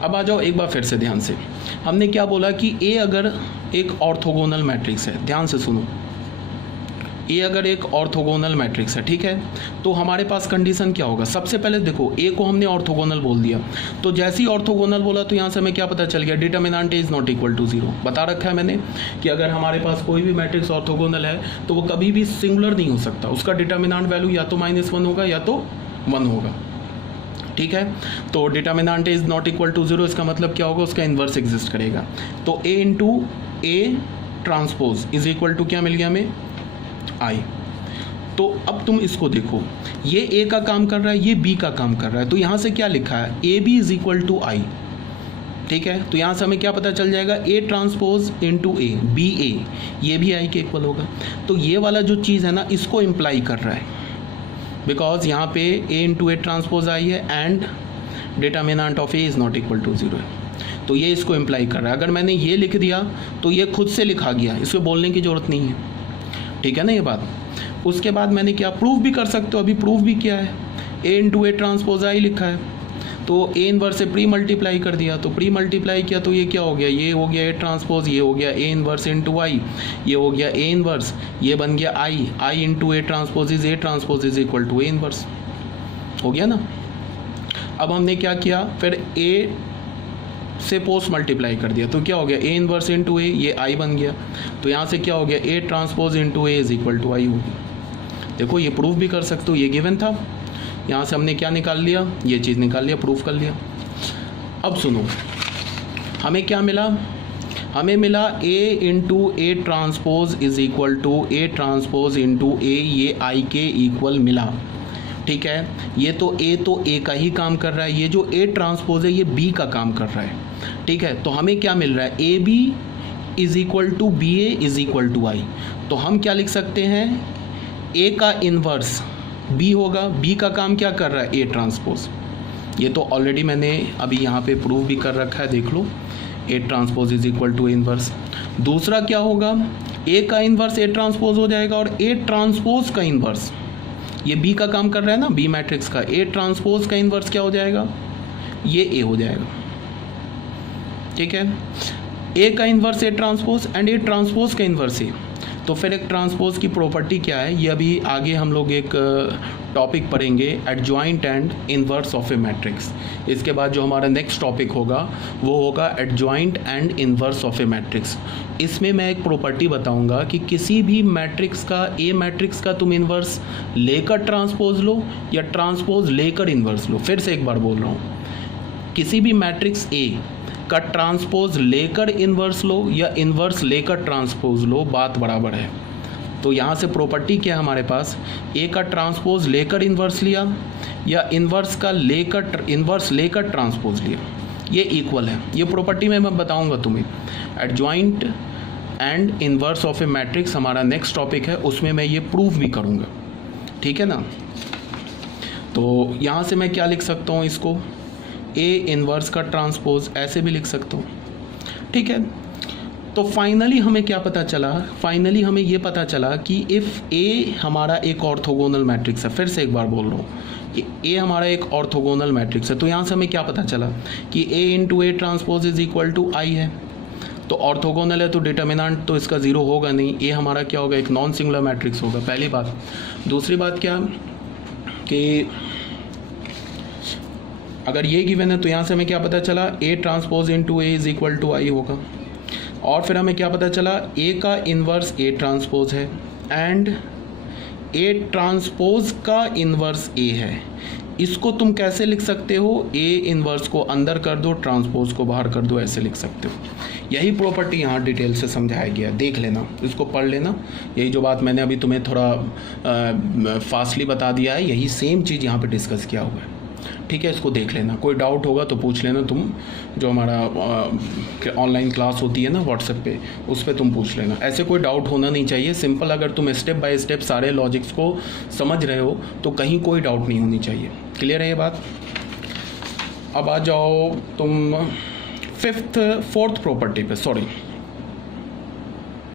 अब आ जाओ एक बार फिर से ध्यान से, हमने क्या बोला कि ए अगर एक ऑर्थोगोनल मैट्रिक्स है, ध्यान से सुनो, ए अगर एक ऑर्थोगोनल मैट्रिक्स है, ठीक है, तो हमारे पास कंडीशन क्या होगा। सबसे पहले देखो ए को हमने ऑर्थोगोनल बोल दिया, तो जैसे ही ऑर्थोगोनल बोला तो यहाँ से हमें क्या पता चल गया, determinant is not equal to 0। बता रखा है मैंने कि अगर हमारे पास कोई भी मैट्रिक्स ऑर्थोगोनल है तो वो कभी भी सिंगुलर नहीं हो सकता, उसका डिटर्मिनेंट वैल्यू या तो -1 होगा या तो 1 होगा, ठीक है। तो determinant is not equal to 0, इसका मतलब क्या होगा, उसका इन्वर्स एग्जिस्ट करेगा। तो A into A transpose is equal to क्या मिल गया हमें, आई। तो अब तुम इसको देखो, ये ए का काम कर रहा है, ये बी का काम कर रहा है, तो यहाँ से क्या लिखा है, A B is equal to I, ठीक है। तो यहाँ से हमें क्या पता चल जाएगा, A transpose into A, B A, ये भी आई के इक्वल होगा। तो ये वाला जो चीज़ है ना, इसको इम्प्लाई कर रहा है, बिकॉज यहाँ पे ए इंटू ए ट्रांसपोज आई है and determinant of A is not equal to 0 है, तो ये इसको इम्प्लाई कर रहा है। अगर मैंने ये लिख दिया तो ये खुद से लिखा गया, इसको बोलने की ज़रूरत नहीं है, ठीक है ना ये बात। उसके बाद मैंने क्या प्रूफ भी कर सकते हो, अभी प्रूफ भी किया है, ए इंटू ए ट्रांसपोज आई लिखा है, तो ए इनवर्स से प्री मल्टीप्लाई कर दिया, तो प्री मल्टीप्लाई किया तो ये क्या हो गया, ये हो गया ए ट्रांसपोज, ये हो गया ए इनवर्स इंटू आई, ये हो गया ए इनवर्स, ये बन गया I into A transpose is equal to A inverse, हो गया ना। अब हमने क्या किया, फिर ए से पोस्ट मल्टीप्लाई कर दिया, तो क्या हो गया, ए इनवर्स इंटू ए, ये आई बन गया, तो यहाँ से क्या हो गया, A transpose into A is equal to I होगी। देखो ये प्रूफ भी कर सकते हो, ये गिवन था, यहाँ से हमने क्या निकाल लिया, ये चीज़ निकाल लिया, प्रूफ कर लिया। अब सुनो, हमें क्या मिला, हमें मिला A into A transpose is equal to A transpose into A, ये आई के इक्वल मिला, ठीक है। ये तो ए का ही काम कर रहा है, ये जो ए ट्रांसपोज है ये बी का काम कर रहा है, ठीक है। तो हमें क्या मिल रहा है, A B is equal to B A is equal to I. तो हम क्या लिख सकते हैं, ए का इन्वर्स बी होगा, बी का काम क्या कर रहा है, ए ट्रांसपोज। ये तो ऑलरेडी मैंने अभी यहाँ पे प्रूफ भी कर रखा है, देख लो, A transpose is equal to A inverse. दूसरा क्या होगा, ए का इन्वर्स ए ट्रांसपोज हो जाएगा, और ए ट्रांसपोज का इन्वर्स, ये बी का काम कर रहा है ना, बी मैट्रिक्स का, ए ट्रांसपोज का इन्वर्स क्या हो जाएगा, ये ए हो जाएगा, ठीक है। ए का inverse A transpose and A transpose का इन्वर्स ए। तो फिर एक ट्रांसपोज की प्रॉपर्टी क्या है, ये अभी आगे हम लोग एक टॉपिक पढ़ेंगे, adjoint and inverse of A matrix. इसके बाद जो हमारा नेक्स्ट टॉपिक होगा वो होगा adjoint and inverse of A matrix. इसमें मैं एक प्रॉपर्टी बताऊंगा कि किसी भी मैट्रिक्स का, ए मैट्रिक्स का तुम इन्वर्स लेकर ट्रांसपोज लो या ट्रांसपोज लेकर इन्वर्स लो। फिर से एक बार बोल रहा हूँ, किसी भी मैट्रिक्स ए का ट्रांसपोज लेकर इन्वर्स लो या इन्वर्स लेकर ट्रांसपोज लो, बात बराबर है। तो यहाँ से प्रॉपर्टी क्या है हमारे पास, ए का ट्रांसपोज लेकर इन्वर्स लिया या इन्वर्स का लेकर इन्वर्स लेकर ट्रांसपोज लिया, ये इक्वल है। ये प्रॉपर्टी में मैं बताऊँगा तुम्हें। Adjoint and inverse of A matrix हमारा नेक्स्ट टॉपिक है, उसमें मैं ये प्रूफ भी करूँगा, ठीक है ना। तो यहाँ से मैं क्या लिख सकता हूँ, इसको ए इन्वर्स का ट्रांसपोज ऐसे भी लिख सकता हूँ, ठीक है। तो फाइनली हमें क्या पता चला, फाइनली हमें ये पता चला कि इफ़ ए हमारा एक ऑर्थोगोनल मैट्रिक्स है, फिर से एक बार बोल रहा हूँ कि ए हमारा एक ऑर्थोगोनल मैट्रिक्स है, तो यहाँ से हमें क्या पता चला कि A into A transpose is equal to I है। तो ऑर्थोगोनल है तो डिटर्मिनेंट तो इसका ज़ीरो होगा नहीं, ए हमारा क्या होगा, एक नॉन सिंगुलर मैट्रिक्स होगा, पहली बात। दूसरी बात क्या कि अगर ये गिवन है तो यहाँ से हमें क्या पता चला, A transpose into A is equal to I होगा। और फिर हमें क्या पता चला, ए का इन्वर्स ए ट्रांसपोज है एंड ए ट्रांसपोज का इन्वर्स ए है। इसको तुम कैसे लिख सकते हो, ए इन्वर्स को अंदर कर दो, ट्रांसपोज को बाहर कर दो, ऐसे लिख सकते हो। यही प्रॉपर्टी यहाँ डिटेल से समझाया गया, देख लेना, इसको पढ़ लेना। यही जो बात मैंने अभी तुम्हें थोड़ा फास्टली बता दिया है, यही सेम चीज़ यहाँ पे डिस्कस किया हुआ है, ठीक है। इसको देख लेना, कोई डाउट होगा तो पूछ लेना तुम, जो हमारा ऑनलाइन क्लास होती है ना व्हाट्सएप पे, उस पर तुम पूछ लेना। ऐसे कोई डाउट होना नहीं चाहिए, सिंपल अगर तुम स्टेप बाय स्टेप सारे लॉजिक्स को समझ रहे हो तो कहीं कोई डाउट नहीं होनी चाहिए। क्लियर है ये बात। अब आ जाओ तुम फोर्थ प्रॉपर्टी पे, सॉरी